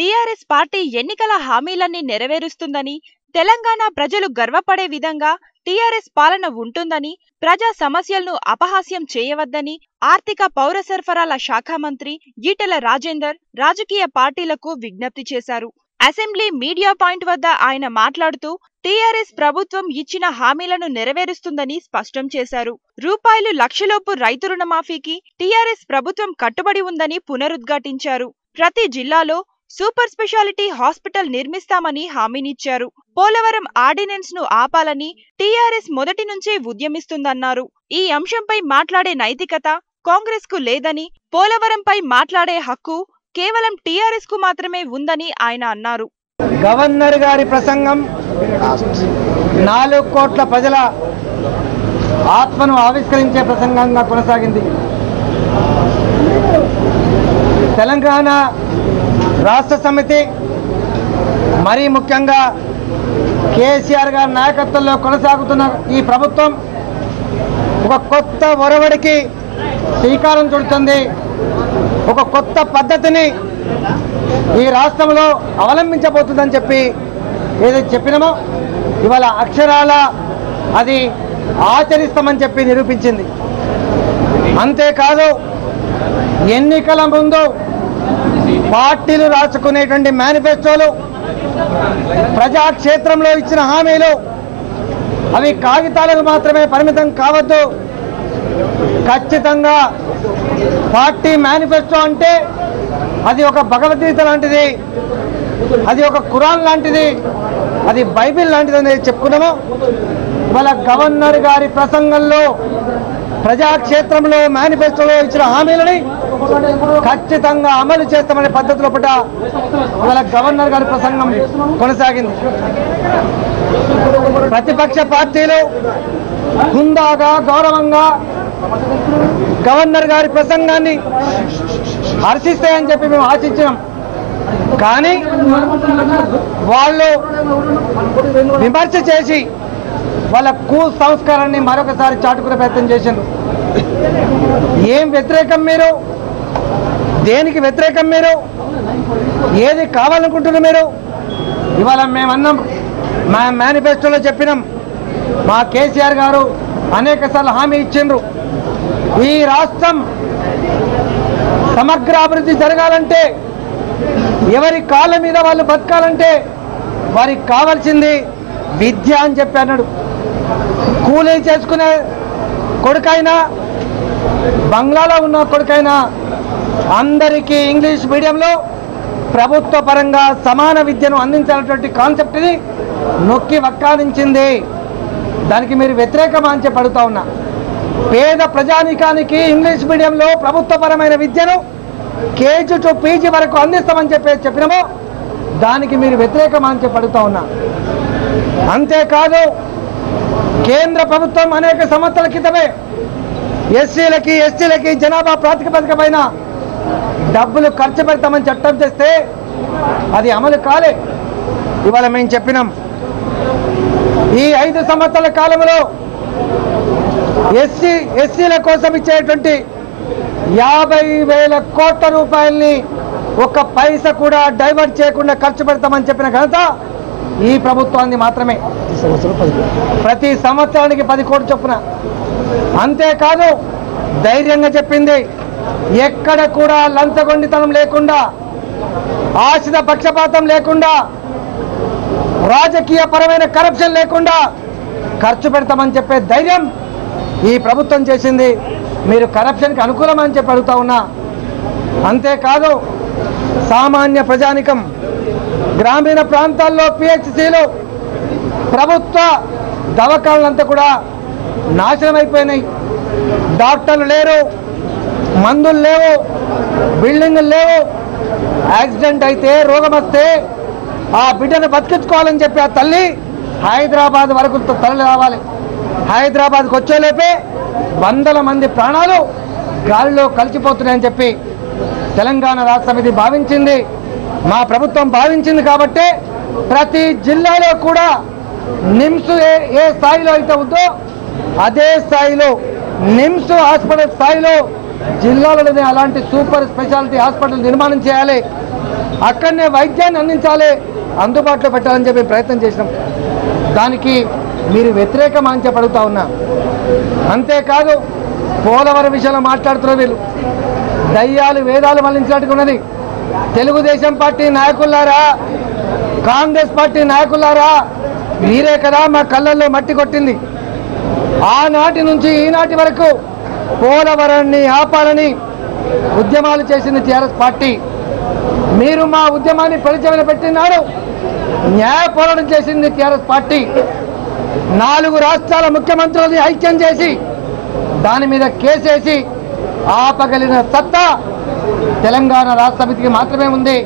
TRS party ఎన్నికల హామీలన్నీ నెరవేరుస్తుందని, తెలంగాణ ప్రజలు గర్వపడే విధంగా టీఆర్ఎస్ పాలన ఉంటుందని, ప్రజా సమస్యలను అపహాస్యం చేయవద్దని ఆర్థిక పౌర సరఫరాల శాఖ మంత్రి ఈటెల రాజేందర్ రాజకీయ పార్టీలకు విజ్ఞప్తి చేశారు. అసెంబ్లీ మీడియా పాయింట్ వద్ద ఆయన మాట్లాడుతూ టీఆర్ఎస్ ప్రభుత్వం ఇచ్చిన హామీలను నెరవేరుస్తుందని స్పష్టం చేశారు. రూపాయలు లక్షలోపు రైతు రుణమాఫీకి టీఆర్ఎస్ ప్రభుత్వం కట్టుబడి ఉందని పునరుద్ఘాటించారు. ప్రతి జిల్లాలో సూపర్ స్పెషాలిటీ హాస్పిటల్ నిర్మిస్తామని హామీనిచ్చారు. పోలవరం ఆర్డినెన్స్ ను ఆపాలని టీఆర్ఎస్ మొదటి నుంచే ఉద్యమిస్తుందన్నారు. ఈ అంశంపై మాట్లాడే నైతికత కాంగ్రెస్ కు లేదని, పోలవరంపై మాట్లాడే హక్కు కేవలం టీఆర్ఎస్ కు మాత్రమే ఉందని ఆయన అన్నారు. గవర్నర్ గారి ప్రసంగం 4 కోట్ల ప్రజల ఆత్మను ఆవిష్కరించే ప్రసంగంగా కొనసాగింది. తెలంగాణ రాష్ట్ర సమితి మరీ ముఖ్యంగా కేసీఆర్ గారి నాయకత్వంలో కొనసాగుతున్న ఈ ప్రభుత్వం ఒక కొత్త ఒరవడికి శ్రీకారం చుడుతుంది. ఒక కొత్త పద్ధతిని ఈ రాష్ట్రంలో అవలంబించబోతుందని చెప్పి ఏదైతే చెప్పినామో ఇవాళ అక్షరాల అది ఆచరిస్తామని చెప్పి నిరూపించింది. అంతేకాదు, ఎన్నికల ముందు పార్టీలు రాసుకునేటువంటి మేనిఫెస్టోలు, ప్రజాక్షేత్రంలో ఇచ్చిన హామీలు అవి కాగితాలకు మాత్రమే పరిమితం కావద్దు. ఖచ్చితంగా పార్టీ మేనిఫెస్టో అంటే అది ఒక భగవద్గీత లాంటిది, అది ఒక ఖురాన్ లాంటిది, అది బైబిల్ లాంటిది అనేది చెప్పుకున్నాము. ఇవాళ గవర్నర్ గారి ప్రసంగంలో ప్రజాక్షేత్రంలో మేనిఫెస్టోలో ఇచ్చిన హామీలని ఖచ్చితంగా అమలు చేస్తామనే పద్ధతిలో పట్ల ఇవాళ గవర్నర్ గారి ప్రసంగం కొనసాగింది. ప్రతిపక్ష పార్టీలు హుందాగా గౌరవంగా గవర్నర్ గారి ప్రసంగాన్ని హర్షిస్తాయని చెప్పి మేము ఆశించినాం. కానీ వాళ్ళు విమర్శ చేసి వాళ్ళ సంస్కారాన్ని మరొకసారి చాటుకునే ప్రయత్నం చేసిండ్రు. ఏం వ్యతిరేకం మీరు? దేనికి వ్యతిరేకం మీరు? ఏది కావాలనుకుంటున్నారు మీరు? ఇవాళ మేమన్నాం, మా మేనిఫెస్టోలో చెప్పినాం, మా కేసీఆర్ గారు అనేక సార్లు హామీ ఇచ్చిండ్రు. ఈ రాష్ట్రం సమగ్ర అభివృద్ధి జరగాలంటే, ఎవరి కాళ్ళ మీద వాళ్ళు బతకాలంటే వారికి కావాల్సింది విద్య అని చెప్పి అన్నాడు. కూలీ చేసుకునే కొడుకైనా, బంగ్లాలో ఉన్న కొడుకైనా అందరికీ ఇంగ్లీష్ మీడియంలో ప్రభుత్వ పరంగా సమాన విద్యను అందించాలన్నటువంటి కాన్సెప్ట్ని నొక్కి వక్కానించింది. దానికి మీరు వ్యతిరేకమా అని చెప్పి అడుగుతా ఉన్నా. పేద ప్రజానికానికి ఇంగ్లీష్ మీడియంలో ప్రభుత్వపరమైన విద్యను కేజీ టు పీజీ వరకు అందిస్తామని చెప్పినామో దానికి మీరు వ్యతిరేకమా అని చెప్పి అడుగుతా ఉన్నా. అంతేకాదు, కేంద్ర ప్రభుత్వం అనేక సంవత్సరాల క్రితమే ఎస్సీలకి ఎస్టీలకి జనాభా ప్రాతిపదిక పైన డబ్బులు ఖర్చు పెడతామని చట్టం చేస్తే అది అమలు కాలే. ఇవాళ మేము చెప్పినాం, ఈ 5 సంవత్సరాల కాలంలో ఎస్సీల కోసం ఇచ్చేటువంటి 50,000 కోట్ల రూపాయల్ని ఒక్క పైసా కూడా డైవర్ట్ చేయకుండా ఖర్చు పెడతామని చెప్పిన ఘనత ఈ ప్రభుత్వాన్ని మాత్రమే. ప్రతి సంవత్సరానికి 10 కోట్లు చొప్పున. అంతేకాదు, ధైర్యంగా చెప్పింది, ఎక్కడ కూడా లంచగొండితనం లేకుండా, ఆశిత పక్షపాతం లేకుండా, రాజకీయ పరమైన కరప్షన్ లేకుండా ఖర్చు పెడతామని చెప్పే ధైర్యం ఈ ప్రభుత్వం చేసింది. మీరు కరప్షన్కి అనుకూలమని చెప్పి అడుగుతా ఉన్నా. అంతేకాదు, సామాన్య ప్రజానికం, గ్రామీణ ప్రాంతాల్లో పిహెచ్సిలు, ప్రభుత్వ దవాఖానాలంతా కూడా నాశనం అయిపోయినాయి. డాక్టర్లు లేరు, మందులు లేవు, బిల్డింగులు లేవు. యాక్సిడెంట్ అయితే, రోగం వస్తే ఆ బిడ్డను బతికించుకోవాలని చెప్పి ఆ తల్లి హైదరాబాద్ వరకు తరలి రావాలి. హైదరాబాద్కి వచ్చేలేపే వందల మంది ప్రాణాలు గాలిలో కలిసిపోతున్నాయని చెప్పి తెలంగాణ రాష్ట్ర సమితి భావించింది. మా ప్రభుత్వం భావించింది కాబట్టి ప్రతి జిల్లాలో కూడా నిమ్స్ ఏ స్థాయిలో అయితే ఉందో అదే స్థాయిలో నిమ్స్ హాస్పిటల్ స్థాయిలో జిల్లాలోనే అలాంటి సూపర్ స్పెషాలిటీ హాస్పిటల్ నిర్మాణం చేయాలి. అక్కడనే వైద్యాన్ని అందించాలి, అందుబాటులో పెట్టాలని చెప్పి ప్రయత్నం చేసినాం. దానికి మీరు వ్యతిరేకమా అని చెప్పి అడుగుతా ఉన్నా. అంతేకాదు పోలవరం విషయంలో మాట్లాడుతున్న వీళ్ళు దయ్యాలు వేదాలు మళ్లించినట్టుగా ఉన్నది. తెలుగుదేశం పార్టీ నాయకులారా, కాంగ్రెస్ పార్టీ నాయకులారా, మీరే కదా మా కళ్ళల్లో మట్టి కొట్టింది. ఆనాటి నుంచి ఈనాటి వరకు పోలవరాన్ని ఆపాలని ఉద్యమాలు చేసింది టీఆర్ఎస్ పార్టీ. మీరు మా ఉద్యమాన్ని పరిచయం పెట్టినాడు, న్యాయ పోరాటం చేసింది టీఆర్ఎస్ పార్టీ. 4 రాష్ట్రాల ముఖ్యమంత్రులని ఐక్యం చేసి దాని మీద కేసేసి ఆపగలిగిన సత్తా తెలంగాణ రాష్ట్ర సమితికి మాత్రమే ఉంది.